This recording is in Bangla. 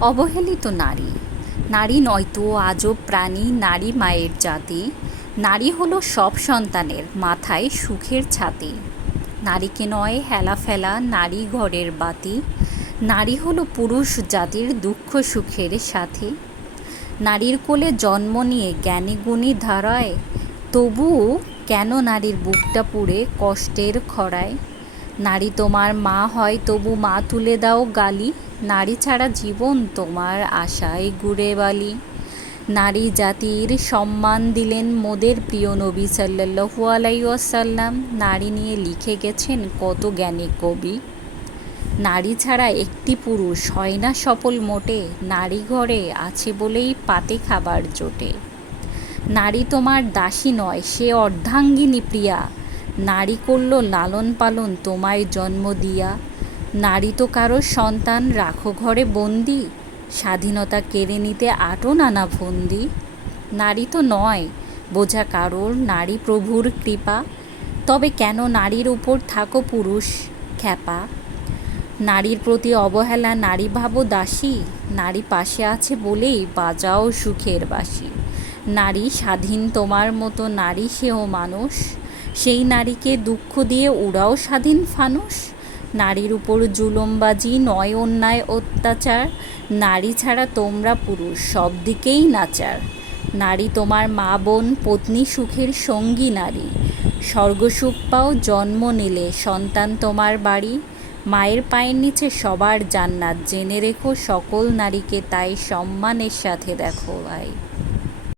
অবহেলিত নারী। নারী নয়তো আজব প্রাণী, নারী মায়ের জাতি। নারী হলো সব সন্তানের মাথায় সুখের ছাতি। নারীকে নয় হেলা ফেলা, নারী ঘরের বাতি। নারী হলো পুরুষ জাতির দুঃখ সুখের সাথী। নারীর কোলে জন্ম নিয়ে জ্ঞানী গুণী ধারায়, তবুও কেন নারীর বুকটা পুড়ে কষ্টের খরায়। নারী তোমার মা হয় তবু মা তুলে দাও গালি, নারী ছাড়া জীবন তোমার আশায় ঘুরে বালি। নারী জাতির সম্মান দিলেন মোদের প্রিয় নবী সাল্লাল্লাহু আলাইহি ওয়াসাল্লাম। নারী নিয়ে লিখে গেছেন কত জ্ঞানী কবি। নারী ছাড়া একটি পুরুষ হয় না সফল মোটে, নারী ঘরে আছে বলেই পাতে খাবার জোটে। নারী তোমার দাসী নয়, সে অর্ধাঙ্গিনী প্রিয়া, নারী করল লালন পালন তোমায় জন্ম দিয়া। নারী তো কারো সন্তান, রাখো ঘরে বন্দি, স্বাধীনতা কেড়ে নিতে আটো নানা ফন্দি। নারী তো নয় বোঝা কারোর, নারী প্রভুর কৃপা, তবে কেন নারীর উপর থাকো পুরুষ খ্যাপা। নারীর প্রতি অবহেলা, নারী ভাবো দাসী, নারী পাশে আছে বলেই বাজাও সুখের বাঁশি। নারী স্বাধীন তোমার মতো, নারী সেও মানুষ, সেই নারীকে দুঃখ দিয়ে উড়াও স্বাধীন ফানুষ। নারীর উপর জুলুমবাজি নয় অন্যায় অত্যাচার, নারী ছাড়া তোমরা পুরুষ সব দিকেই নাচার। নারী তোমার মা বোন পত্নী সুখের সঙ্গী নারী, স্বর্গসুখ পাও জন্ম নিলে সন্তান তোমার বাড়ি। মায়ের পায়ের নিচে সবার জান্নাত, জেনে রেখো সকল নারীকে তাই সম্মানের সাথে দেখো ভাই।